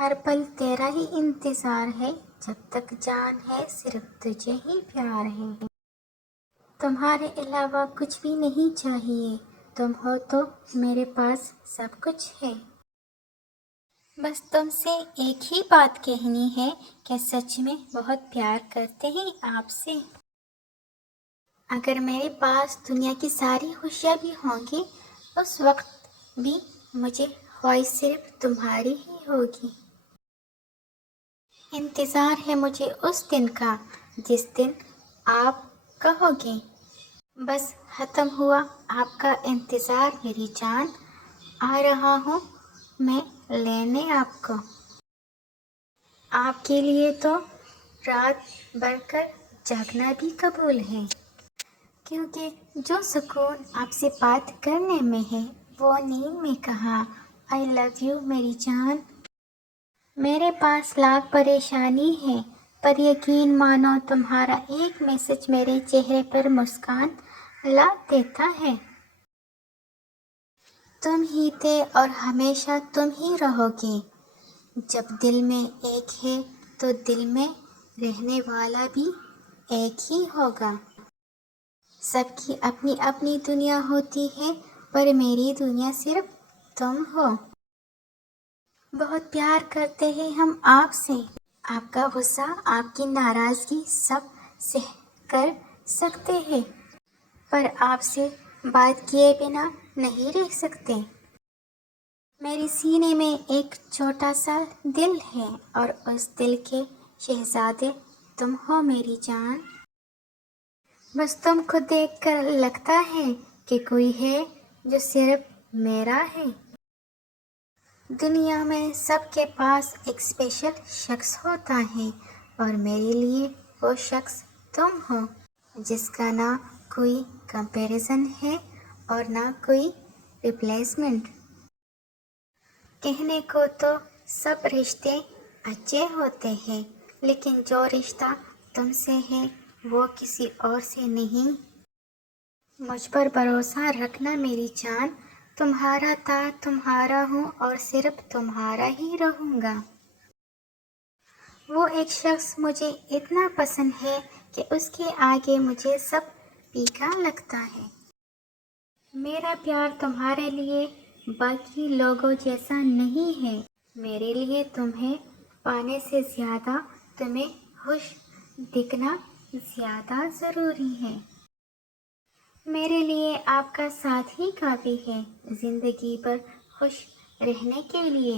ہر پل تیرا ہی انتظار ہے، جب تک جان ہے صرف تجھے ہی پیار ہے۔ تمہارے علاوہ کچھ بھی نہیں چاہیے، تم ہو تو میرے پاس سب کچھ ہے۔ بس تم سے ایک ہی بات کہنی ہے کہ سچ میں بہت پیار کرتے ہیں آپ سے۔ اگر میرے پاس دنیا کی ساری خوشیاں بھی ہوں گی، اس وقت بھی مجھے خواہش صرف تمہاری ہی ہوگی۔ انتظار ہے مجھے اس دن کا جس دن آپ کہو گے بس ختم ہوا آپ کا انتظار میری جان، آ رہا ہوں میں لینے آپ کو۔ آپ کے لیے تو رات بھر کر جاگنا بھی قبول ہے، کیونکہ جو سکون آپ سے بات کرنے میں ہے وہ نیند میں کہاں۔ آئی لو یو میری جان۔ میرے پاس لاکھ پریشانی ہے، پر یقین مانو تمہارا ایک میسج میرے چہرے پر مسکان لا دیتا ہے۔ تم ہی تھے اور ہمیشہ تم ہی رہو گے۔ جب دل میں ایک ہے تو دل میں رہنے والا بھی ایک ہی ہوگا۔ سب کی اپنی اپنی دنیا ہوتی ہے، پر میری دنیا صرف تم ہو۔ بہت پیار کرتے ہیں ہم آپ سے، آپ کا غصہ آپ کی ناراضگی سب سہ کر سکتے ہیں، پر آپ سے بات کیے بنا نہیں رہ سکتے۔ میرے سینے میں ایک چھوٹا سا دل ہے اور اس دل کے شہزادے تم ہو میری جان۔ بس تم کو دیکھ کر لگتا ہے کہ کوئی ہے جو صرف میرا ہے۔ دنیا میں سب کے پاس ایک اسپیشل شخص ہوتا ہے اور میرے لیے وہ شخص تم ہو، جس کا نہ کوئی کمپیریزن ہے اور نہ کوئی ریپلیسمنٹ۔ کہنے کو تو سب رشتے اچھے ہوتے ہیں، لیکن جو رشتہ تم سے ہے وہ کسی اور سے نہیں۔ مجھ پر بھروسہ رکھنا میری جان، تمہارا تھا تمہارا ہوں اور صرف تمہارا ہی رہوں گا۔ وہ ایک شخص مجھے اتنا پسند ہے کہ اس کے آگے مجھے سب پھیکا لگتا ہے۔ میرا پیار تمہارے لیے باقی لوگوں جیسا نہیں ہے، میرے لیے تمہیں پانے سے زیادہ تمہیں خوش دکھنا زیادہ ضروری ہے۔ میرے لیے آپ کا ساتھ ہی کافی ہے زندگی بھر خوش رہنے کے لیے۔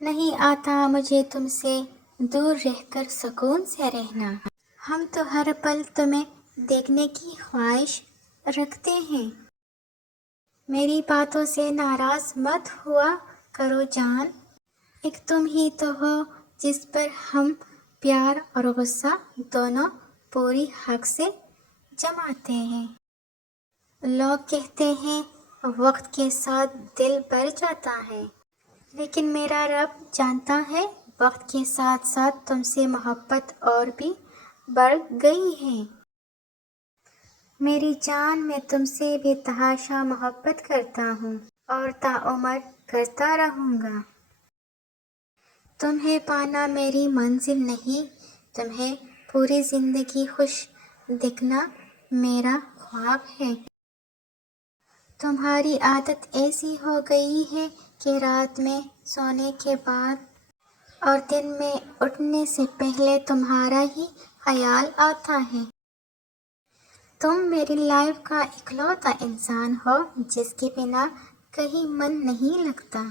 نہیں آتا مجھے تم سے دور رہ کر سکون سے رہنا۔ ہم تو ہر پل تمہیں دیکھنے کی خواہش رکھتے ہیں۔ میری باتوں سے ناراض مت ہوا کرو جان، ایک تم ہی تو ہو جس پر ہم پیار اور غصہ دونوں پوری حق سے جماتے ہیں۔ لوگ کہتے ہیں وقت کے ساتھ دل بڑھ جاتا ہے، لیکن میرا رب جانتا ہے وقت کے ساتھ ساتھ تم سے محبت اور بھی بڑھ گئی ہے۔ میری جان میں تم سے بے تحاشا محبت کرتا ہوں اور تاعمر کرتا رہوں گا۔ تمہیں پانا میری منزل نہیں، تمہیں پوری زندگی خوش دیکھنا میرا خواب ہے۔ تمہاری عادت ایسی ہو گئی ہے کہ رات میں سونے کے بعد اور دن میں اٹھنے سے پہلے تمہارا ہی خیال آتا ہے۔ تم میری لائف کا اکلوتا انسان ہو جس کے بنا کہیں من نہیں لگتا۔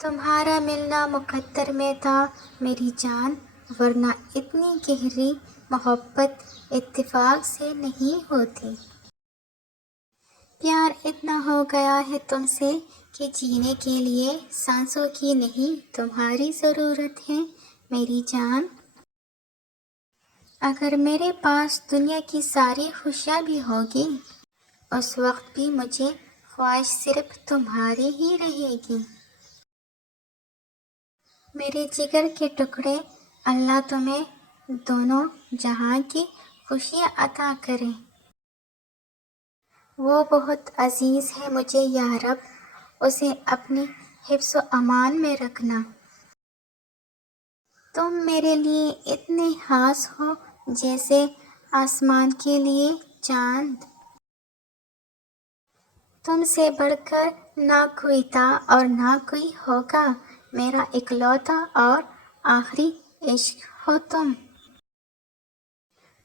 تمہارا ملنا مقدر میں تھا میری جان، ورنہ اتنی گہری محبت اتفاق سے نہیں ہوتی۔ پیار اتنا ہو گیا ہے تم سے کہ جینے کے لیے سانسوں کی نہیں تمہاری ضرورت ہے میری جان۔ اگر میرے پاس دنیا کی ساری خوشیاں بھی ہوگی، اس وقت بھی مجھے خواہش صرف تمہاری ہی رہے گی۔ میرے جگر کے ٹکڑے، اللہ تمہیں دونوں جہاں کی خوشیاں عطا کرے۔ وہ بہت عزیز ہے مجھے یا رب، اسے اپنی حفظ و امان میں رکھنا۔ تم میرے لیے اتنے خاص ہو جیسے آسمان کے لیے چاند۔ تم سے بڑھ کر نہ کوئی تھا اور نہ کوئی ہوگا، میرا اکلوتا اور آخری عشق ہو تم۔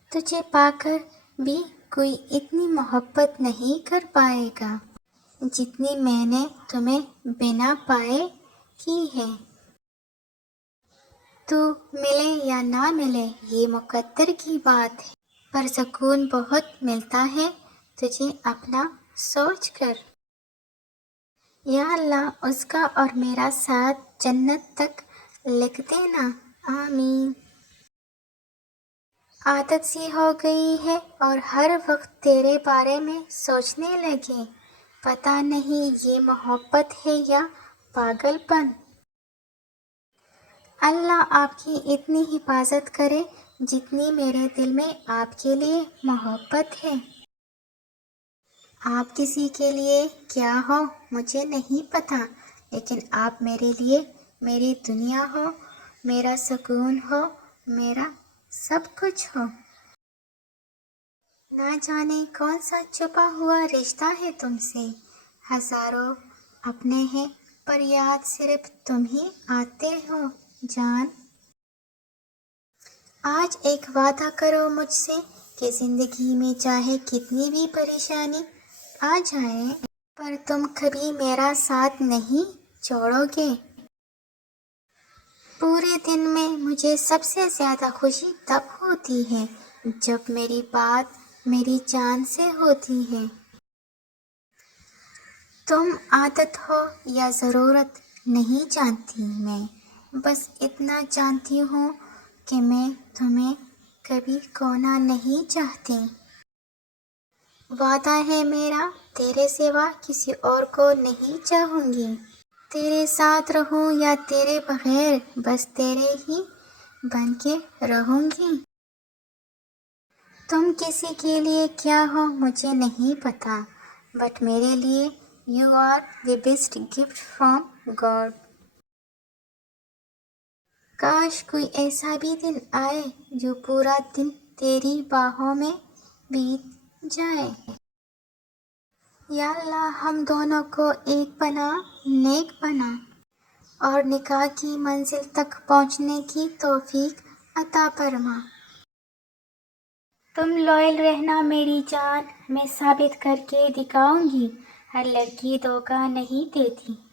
تجھے پا کر بھی کوئی اتنی محبت نہیں کر پائے گا جتنی میں نے تمہیں بنا پائے کی ہے۔ تو ملے یا نہ ملے یہ مقدر کی بات ہے، پر سکون بہت ملتا ہے تجھے اپنا سوچ کر۔ یا اللہ اس کا اور میرا ساتھ جنت تک لکھ دینا، آمین۔ عادت سی ہو گئی ہے اور ہر وقت تیرے بارے میں سوچنے لگے، پتہ نہیں یہ محبت ہے یا پاگل پن۔ اللہ آپ کی اتنی حفاظت کرے جتنی میرے دل میں آپ کے لیے محبت ہے۔ آپ کسی کے لیے کیا ہو مجھے نہیں پتہ، لیکن آپ میرے لیے میری دنیا ہو، میرا سکون ہو، میرا سب کچھ ہو۔ نہ جانے کون سا چھپا ہوا رشتہ ہے تم سے، ہزاروں اپنے ہیں پر یاد صرف تم ہی آتے ہو جان۔ آج ایک وعدہ کرو مجھ سے کہ زندگی میں چاہے کتنی بھی پریشانی آ جائے پر تم کبھی میرا ساتھ نہیں چھوڑو گے۔ پورے دن میں مجھے سب سے زیادہ خوشی تب ہوتی ہے جب میری بات میری جان سے ہوتی ہے۔ تم عادت ہو یا ضرورت نہیں جانتی میں، بس اتنا جانتی ہوں کہ میں تمہیں کبھی کھونا نہیں چاہتی۔ وعدہ ہے میرا تیرے سوا کسی اور کو نہیں چاہوں گی، تیرے ساتھ رہوں یا تیرے بغیر بس تیرے ہی بن کے رہوں گی۔ تم کسی کے لیے کیا ہو مجھے نہیں پتا، بٹ میرے لیے you are the best gift from God. کاش کوئی ایسا بھی دن آئے جو پورا دن تیری باہوں میں بیت جائے۔ یا اللہ ہم دونوں کو ایک بنا، نیک بنا اور نکاح کی منزل تک پہنچنے کی توفیق عطا فرما۔ تم لائل رہنا میری جان، میں ثابت کر کے دکھاؤں گی، ہر لڑکی دھوکہ نہیں دیتی۔